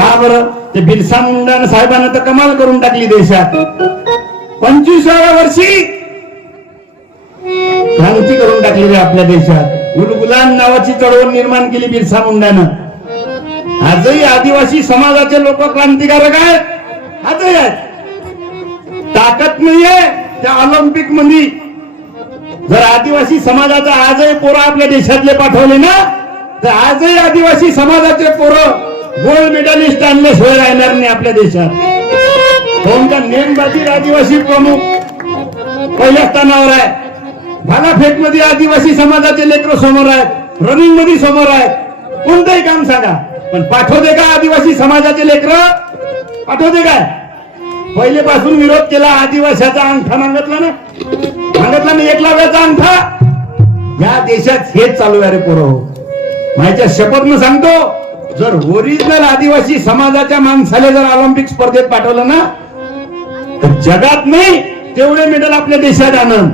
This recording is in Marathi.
का बरं? ते बिरसा मुंडा साहेबांना तर कमाल करून टाकली देशात. 25व्या वर्षी क्रांती करून टाकलेली आपल्या देशात. उलगुलान नावाची चळवळ निर्माण केली बिरसा मुंडानं. आजही आदिवासी समाजाचे लोक क्रांतिकारक आहेत, आजही आहेत. ताकद नाहीये त्या ऑलिम्पिक मध्ये. जर आदिवासी समाजाचा आजही पोरं आपल्या देशातले पाठवले ना, तर आजही आदिवासी समाजाचे पोरं गोल्ड मेडलिस्ट आणल्याशिवाय राहणार नाही आपल्या देशात. कोणता नेमबाजी आदिवासी प्रमुख पहिल्या स्थानावर आहे. भालाफेक मध्ये आदिवासी समाजाचे लेकर समोर आहेत, रनिंग मध्ये समोर आहेत. कोणतंही काम सांगा, पण पाठवते का आदिवासी समाजाचे लेकर? पाठवते काय? पहिलेपासून विरोध केला. आदिवासीचा अंगठा मागितला ना, मागितला ना, 1 लाखाचा अंगठा. या देशात हेच चालू आहे रे पोरं. माझ्या शपथनं सांगतो, जर ओरिजिनल आदिवासी समाजाच्या माणसाला जर ऑलिम्पिक स्पर्धेत पाठवलं ना, तर जगात नाही तेवढे मेडल आपल्या देशात आणन.